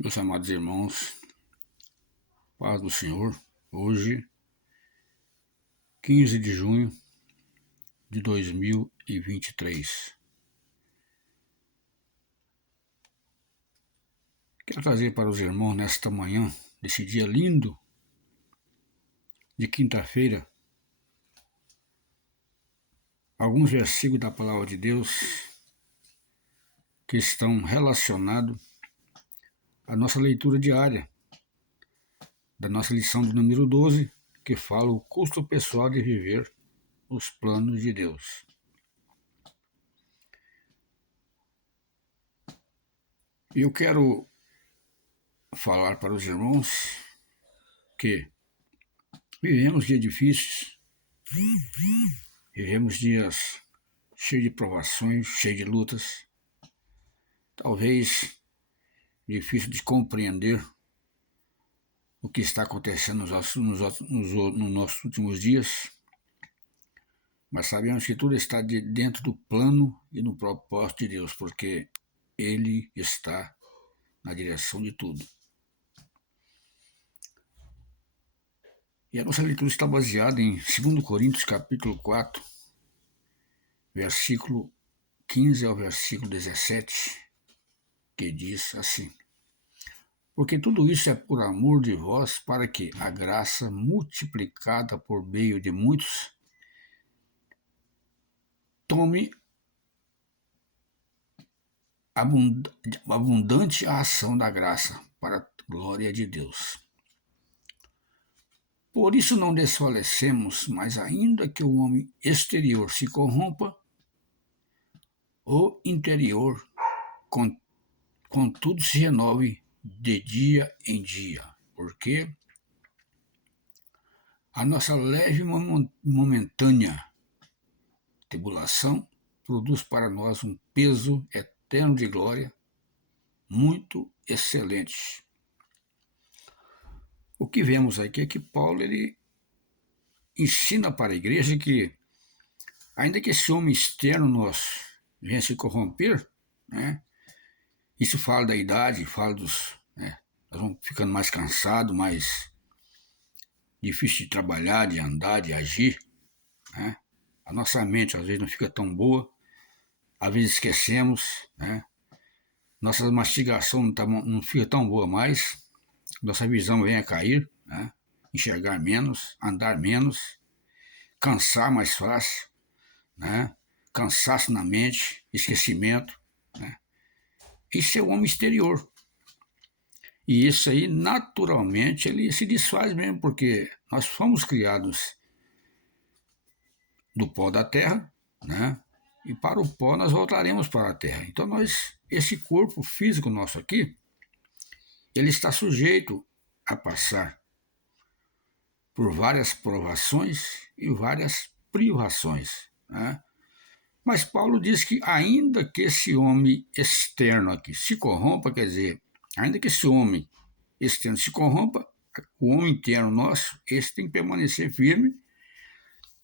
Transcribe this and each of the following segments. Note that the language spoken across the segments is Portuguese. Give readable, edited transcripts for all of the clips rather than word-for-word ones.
Meus amados irmãos, paz do Senhor, hoje, 15 de junho de 2023. Quero trazer para os irmãos nesta manhã, desse dia lindo de quinta-feira, alguns versículos da palavra de Deus que estão relacionados à nossa leitura diária, da nossa lição de número 12, que fala o custo pessoal de viver os planos de Deus. E eu quero falar para os irmãos que vivemos dias difíceis, vivemos dias cheios de provações, cheios de lutas, talvez difícil de compreender o que está acontecendo nos nossos últimos dias, mas sabemos que tudo está dentro do plano e no propósito de Deus, porque Ele está na direção de tudo. E a nossa leitura está baseada em 2 Coríntios capítulo 4, versículo 15 ao versículo 17, que diz assim: Porque tudo isso é por amor de vós, para que a graça multiplicada por meio de muitos tome abundante a ação da graça, para a glória de Deus. Por isso não desfalecemos, mas ainda que o homem exterior se corrompa, o interior, contudo, se renove de dia em dia, porque a nossa leve e momentânea tribulação produz para nós um peso eterno de glória muito excelente. O que vemos aqui é que Paulo ele ensina para a igreja que, ainda que esse homem externo nosso venha se corromper, né, isso fala da idade, fala dos... nós vamos ficando mais cansados, mais difícil de trabalhar, de andar, de agir, né? A nossa mente às vezes não fica tão boa, às vezes esquecemos, né? Nossa mastigação não fica tão boa mais, nossa visão vem a cair, né? Enxergar menos, andar menos, cansar mais fácil, né? Cansaço na mente, esquecimento, né? Isso é o homem exterior. E isso aí, naturalmente, ele se desfaz mesmo, porque nós fomos criados do pó da terra, né? E para o pó nós voltaremos para a terra. Então esse corpo físico nosso aqui, ele está sujeito a passar por várias provações e várias privações, né? Mas Paulo diz que ainda que esse homem externo aqui se corrompa, quer dizer, ainda que esse homem externo se corrompa, o homem interno nosso, esse tem que permanecer firme,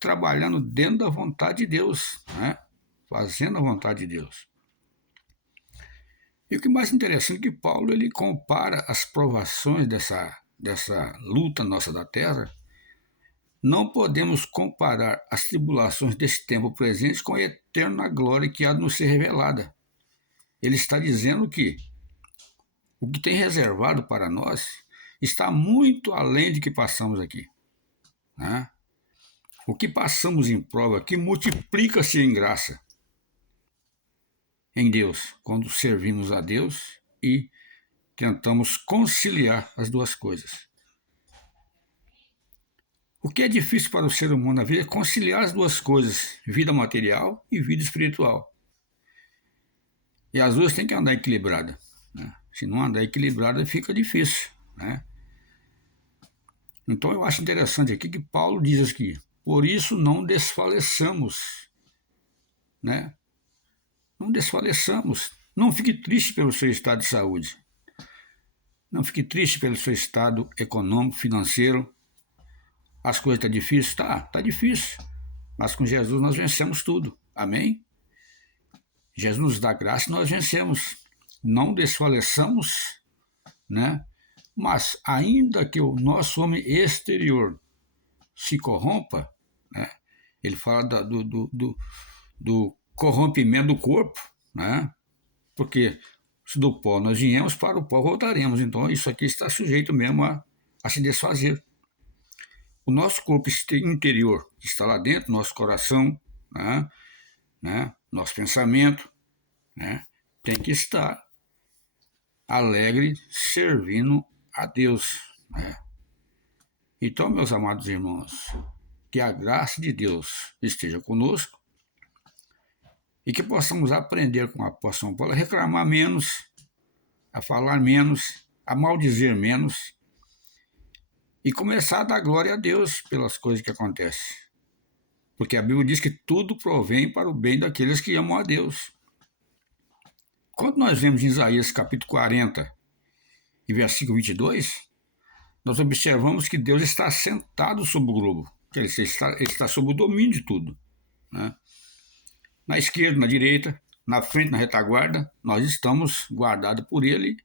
trabalhando dentro da vontade de Deus, né? Fazendo a vontade de Deus. E o que mais interessante é que Paulo ele compara as provações dessa luta nossa da terra. Não podemos comparar as tribulações desse tempo presente com a eterna glória que há de nos ser revelada. Ele está dizendo que o que tem reservado para nós está muito além do que passamos aqui, né? O que passamos em prova aqui multiplica-se em graça em Deus, quando servimos a Deus e tentamos conciliar as duas coisas. O que é difícil para o ser humano na vida é conciliar as duas coisas, vida material e vida espiritual. E as duas têm que andar equilibrada, né? Se não andar equilibrada, fica difícil, né? Então eu acho interessante aqui que Paulo diz aqui: por isso não desfaleçamos, né? Não desfaleçamos. Não fique triste pelo seu estado de saúde. Não fique triste pelo seu estado econômico, financeiro. As coisas estão difíceis? Tá difícil. Mas com Jesus nós vencemos tudo. Amém? Jesus nos dá graça e nós vencemos. Não desfaleçamos né? Mas ainda que o nosso homem exterior se corrompa, né? Ele fala do corrompimento do corpo, né? Porque se do pó nós viemos, para o pó voltaremos. Então isso aqui está sujeito mesmo a se desfazer. O nosso corpo interior, que está lá dentro, nosso coração, nosso pensamento, tem que estar alegre, servindo a Deus. Então, meus amados irmãos, que a graça de Deus esteja conosco e que possamos aprender com o apóstolo Paulo a reclamar menos, a falar menos, a maldizer menos e começar a dar glória a Deus pelas coisas que acontecem. Porque a Bíblia diz que tudo provém para o bem daqueles que amam a Deus. Quando nós vemos em Isaías capítulo 40 e versículo 22, nós observamos que Deus está sentado sobre o globo, que ele está sob o domínio de tudo. Na esquerda, na direita, na frente, na retaguarda, nós estamos guardados por ele.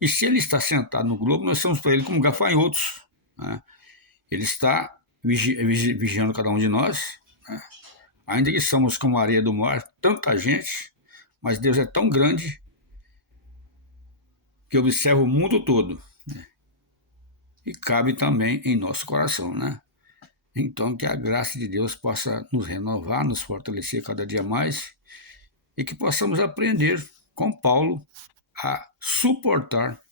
E se ele está sentado no globo, nós estamos para ele como gafanhotos. Ele está vigiando cada um de nós, ainda que somos como a areia do mar, tanta gente, mas Deus é tão grande que observa o mundo todo, e cabe também em nosso coração, Então, que a graça de Deus possa nos renovar, nos fortalecer cada dia mais e que possamos aprender com Paulo a suportar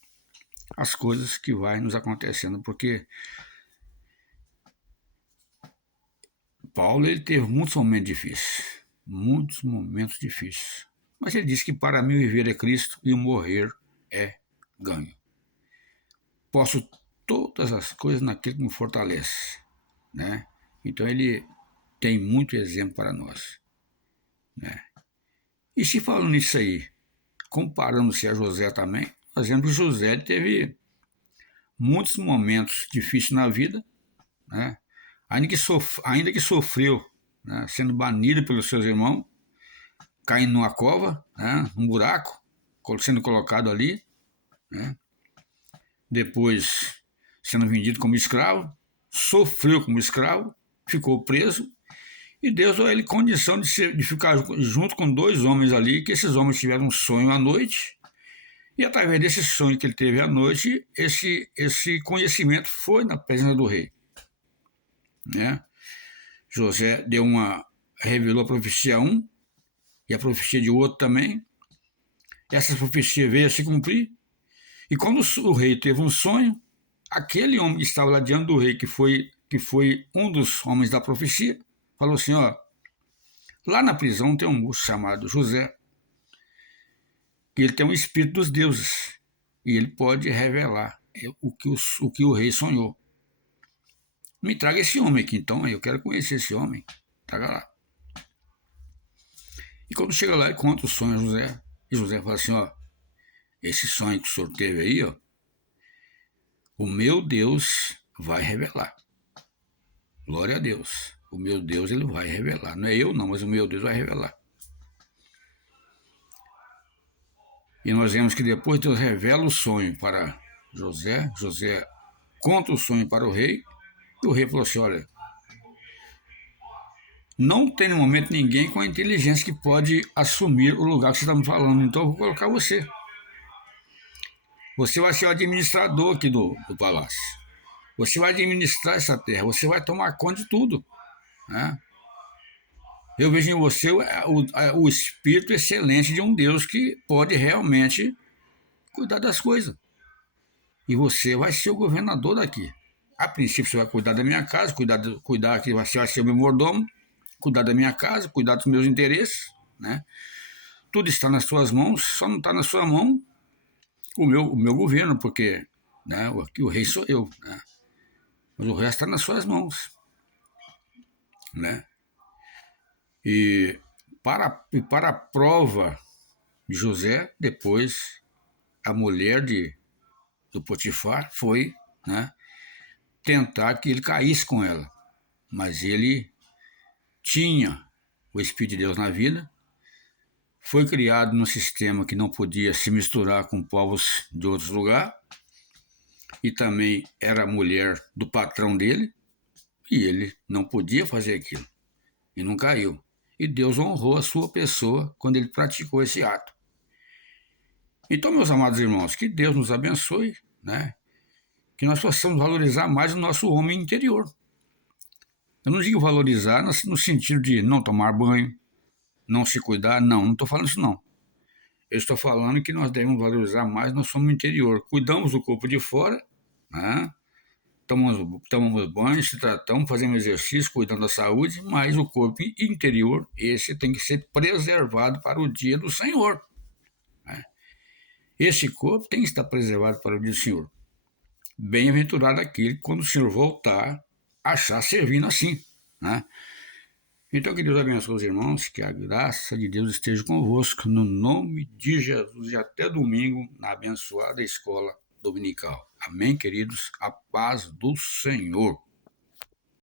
as coisas que vai nos acontecendo, porque Paulo ele teve muitos momentos difíceis, mas ele disse que para mim o viver é Cristo e o morrer é ganho. Posso todas as coisas naquele que me fortalece, Então ele tem muito exemplo para nós, E se falando nisso aí, comparando-se a José também, nós vemos que José teve muitos momentos difíceis na vida, ainda que sofreu, sendo banido pelos seus irmãos, caindo numa cova, num buraco, sendo colocado ali, depois sendo vendido como escravo, sofreu como escravo, ficou preso, e Deus deu a ele condição de ficar junto com dois homens ali, que esses homens tiveram um sonho à noite, e através desse sonho que ele teve à noite, esse conhecimento foi na presença do rei. José revelou a profecia a um, e a profecia de outro também. Essa profecia veio a se cumprir, e quando o rei teve um sonho, aquele homem que estava lá diante do rei, que foi um dos homens da profecia, falou assim, lá na prisão tem um moço chamado José, que ele tem um espírito dos deuses, e ele pode revelar o que o rei sonhou. Me traga esse homem aqui, então, eu quero conhecer esse homem, traga lá. E quando chega lá, ele conta o sonho a José, e José fala assim, esse sonho que o senhor teve aí, o meu Deus vai revelar. Glória a Deus. O meu Deus, ele vai revelar. Não é eu não, mas o meu Deus vai revelar. E nós vemos que depois Deus revela o sonho para José, José conta o sonho para o rei, e o rei falou assim, olha, não tem no momento ninguém com a inteligência que pode assumir o lugar que você está me falando, então eu vou colocar você. Você vai ser o administrador aqui do palácio. Você vai administrar essa terra, você vai tomar conta de tudo. Eu vejo em você o espírito excelente de um Deus que pode realmente cuidar das coisas. E você vai ser o governador daqui. A princípio você vai cuidar da minha casa, cuidar que você vai ser o meu mordomo, cuidar da minha casa, cuidar dos meus interesses, Tudo está nas suas mãos, só não está na sua mão o meu governo, porque o rei sou eu, mas o resto está nas suas mãos, E para a prova de José, depois a mulher do Potifar foi tentar que ele caísse com ela, mas ele tinha o Espírito de Deus na vida, foi criado num sistema que não podia se misturar com povos de outros lugares, e também era mulher do patrão dele, e ele não podia fazer aquilo, e não caiu. E Deus honrou a sua pessoa quando ele praticou esse ato. Então, meus amados irmãos, que Deus nos abençoe, né? Que nós possamos valorizar mais o nosso homem interior. Eu não digo valorizar no sentido de não tomar banho, não se cuidar, não estou falando isso não. Eu estou falando que nós devemos valorizar mais nosso homem interior. Cuidamos do corpo de fora, né? Tomamos banho, se tratamos, fazemos exercício, cuidando da saúde, mas o corpo interior, esse tem que ser preservado para o dia do Senhor. Né? Esse corpo tem que estar preservado para o dia do Senhor. Bem-aventurado aquele que, quando o Senhor voltar, achar servindo assim. Né? Então, que Deus abençoe os irmãos, que a graça de Deus esteja convosco, no nome de Jesus, e até domingo, na abençoada escola dominical. Amém, queridos? A paz do Senhor.